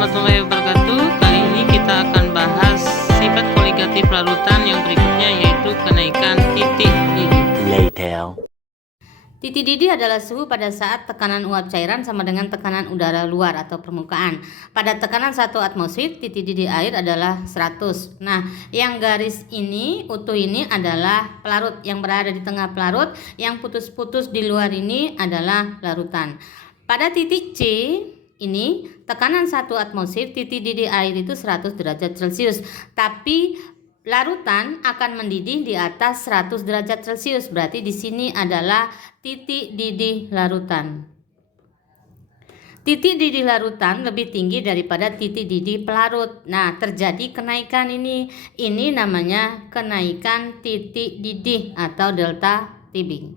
warahmatullahi wabarakatuh. Kali ini kita akan bahas sifat koligatif larutan yang berikutnya, yaitu kenaikan titik didih. Titik didih adalah suhu pada saat tekanan uap cairan sama dengan tekanan udara luar atau permukaan. Pada tekanan 1 atmosfer, titik didih air adalah 100. Nah, yang garis ini, utuh ini adalah pelarut. Yang berada di tengah pelarut, yang putus-putus di luar ini adalah larutan. Pada titik C, ini tekanan 1 atmosfer, titik didih air itu 100 derajat Celcius. Tapi larutan akan mendidih di atas 100 derajat Celcius. Berarti di sini adalah titik didih larutan. Titik didih larutan lebih tinggi daripada titik didih pelarut. Nah, terjadi kenaikan ini. Ini namanya kenaikan titik didih atau delta tebing.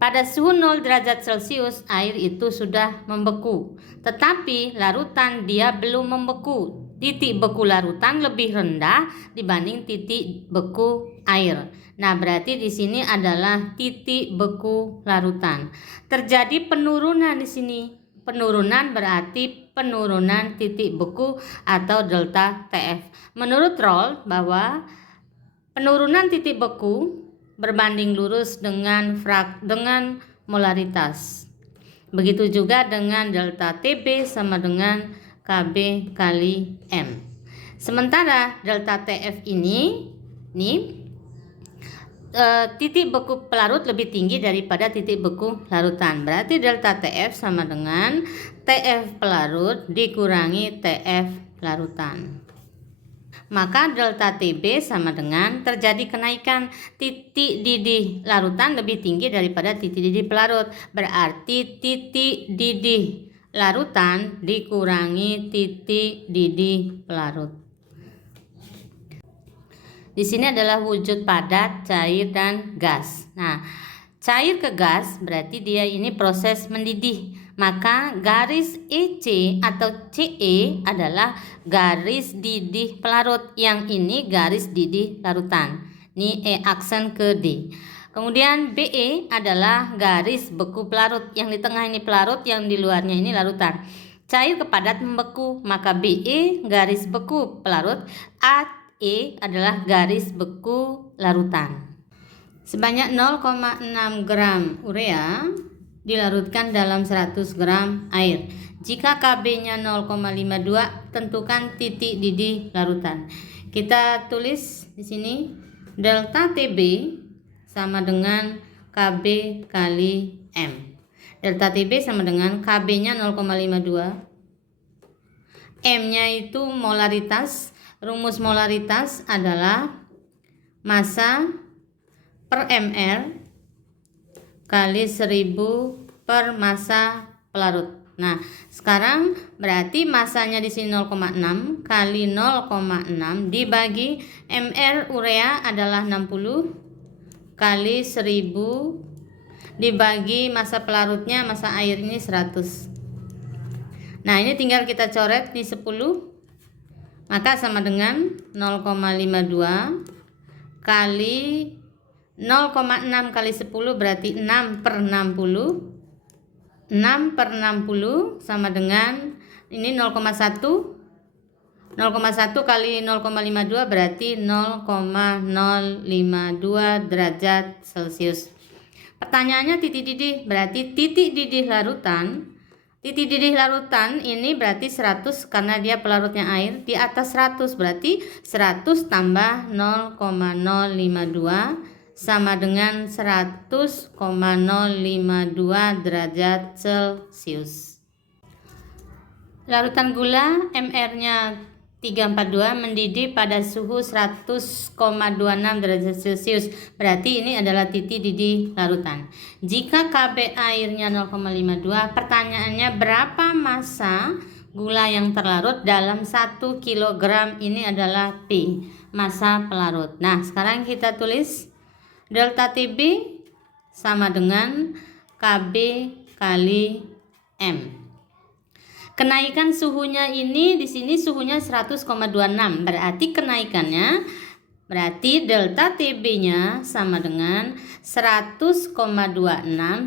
Pada suhu 0 derajat Celcius, air itu sudah membeku. Tetapi larutan dia belum membeku. Titik beku larutan lebih rendah dibanding titik beku air. Nah, berarti di sini adalah titik beku larutan. Terjadi penurunan di sini. Penurunan berarti penurunan titik beku atau delta TF. Menurut Rolle bahwa penurunan titik beku berbanding lurus dengan molaritas. Begitu juga dengan delta TB sama dengan KB kali M. Sementara delta TF ini titik beku pelarut lebih tinggi daripada titik beku larutan. Berarti delta TF sama dengan TF pelarut dikurangi TF larutan. Maka delta TB sama dengan terjadi kenaikan titik didih larutan lebih tinggi daripada titik didih pelarut. Berarti titik didih larutan dikurangi titik didih pelarut. Di sini adalah wujud padat, cair, dan gas. Nah, cair ke gas berarti dia ini proses mendidih. Maka garis EC atau CE adalah garis didih pelarut. Yang ini garis didih larutan. Ini E aksen ke D. Kemudian BE adalah garis beku pelarut. Yang di tengah ini pelarut, yang di luarnya ini larutan. Cair ke padat membeku, maka BE garis beku pelarut, AE adalah garis beku larutan. Sebanyak 0,6 gram urea dilarutkan dalam 100 gram air. Jika KB-nya 0,52, tentukan titik didih larutan. Kita tulis di sini delta TB sama dengan KB kali M. Delta TB sama dengan KB-nya 0,52. M-nya itu molaritas. Rumus molaritas adalah massa per ml kali 1000 per massa pelarut. Nah, sekarang berarti masanya di sini 0,6 kali 0,6 dibagi ml urea adalah 60 kali 1000 dibagi massa pelarutnya, massa air ini 100. Nah, ini tinggal kita coret di 10. Maka sama dengan 0,52 kali 0,6 kali 10 berarti 6 per 60. 6 per 60 sama dengan ini 0,1. 0,1 kali 0,52 berarti 0,052 derajat Celcius. Pertanyaannya titik didih, berarti titik didih larutan. Titik didih larutan ini berarti 100 karena dia pelarutnya air, di atas 100 berarti 100 tambah 0,052 sama dengan 100,052 derajat Celcius. Larutan gula MR-nya 342 mendidih pada suhu 100,26 derajat Celcius. Berarti ini adalah titik didih larutan. Jika KB airnya 0,52, pertanyaannya berapa massa gula yang terlarut dalam 1 kg? Ini adalah P, massa pelarut. Nah, sekarang kita tulis delta TB sama dengan KB kali M. Kenaikan suhunya ini di sini suhunya 100,26. Berarti kenaikannya Berarti delta TB-nya sama dengan 100,26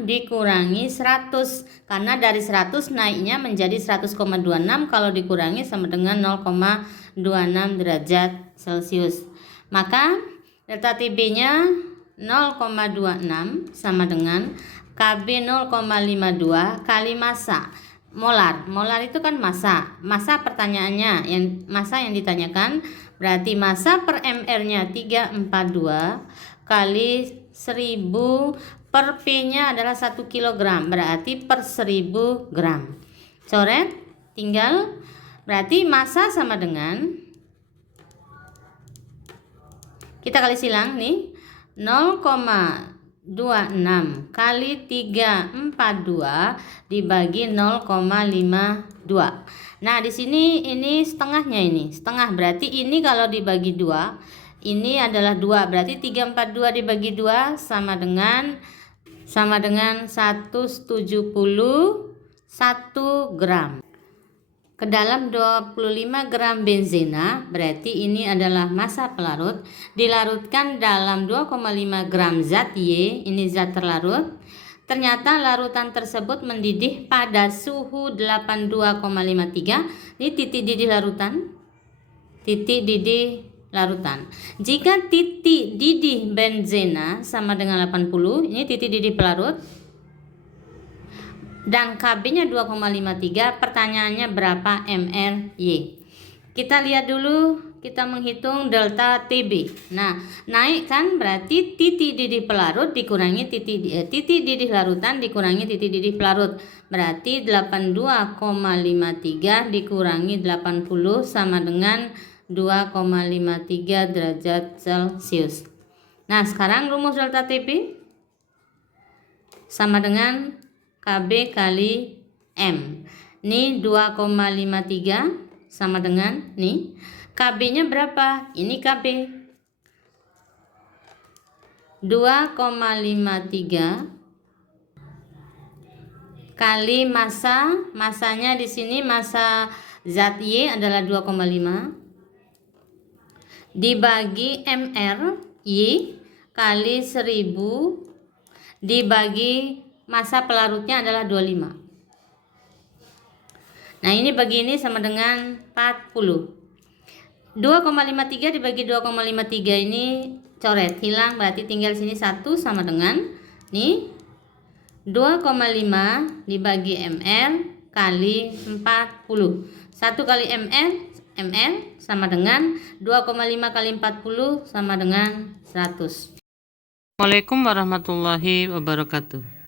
dikurangi 100. Karena dari 100 naiknya menjadi 100,26, kalau dikurangi sama dengan 0,26 derajat Celcius. Maka delta TB-nya 0,26 sama dengan KB 0,52 kali massa. Molar itu kan massa. Massa pertanyaannya, massa yang ditanyakan berarti massa per mR-nya 342 kali 1000 per P-nya adalah 1 kg, berarti per 1000 gram. Coret, tinggal berarti massa sama dengan, kita kali silang nih, 0,26 kali 342 dibagi 0,52. Nah, di sini ini setengahnya, ini setengah, berarti ini kalau dibagi 2, ini adalah 2, berarti 342 dibagi 2 sama dengan 171 gram. Ke dalam 25 gram benzena, berarti ini adalah massa pelarut, dilarutkan dalam 2,5 gram zat Y, ini zat terlarut. Ternyata larutan tersebut mendidih pada suhu 82,53. Ini titik didih larutan. Titik didih larutan. Jika titik didih benzena sama dengan 80, ini titik didih pelarut, dan KB-nya 2,53, pertanyaannya berapa mRY? Kita lihat dulu, kita menghitung delta TB. Nah, naik kan berarti titik didih pelarut dikurangi titik didih larutan dikurangi titik didih pelarut. Berarti 82,53 dikurangi 80 sama dengan 2,53 derajat Celcius. Nah, sekarang rumus delta TB sama dengan KB kali M. Ini 2,53 sama dengan nih. KB-nya berapa? Ini KB. 2,53 kali massa. Massanya di sini massa zat Y adalah 2,5 dibagi mR Y kali 1000 dibagi massa pelarutnya adalah 25. Nah, ini bagi ini sama dengan 40. 2,53 dibagi 2,53 ini coret, hilang, berarti tinggal sini 1 sama dengan nih 2,5 dibagi mR kali 40. 1 kali mR sama dengan 2,5 kali 40 sama dengan 100. Waalaikumsalam warahmatullahi wabarakatuh.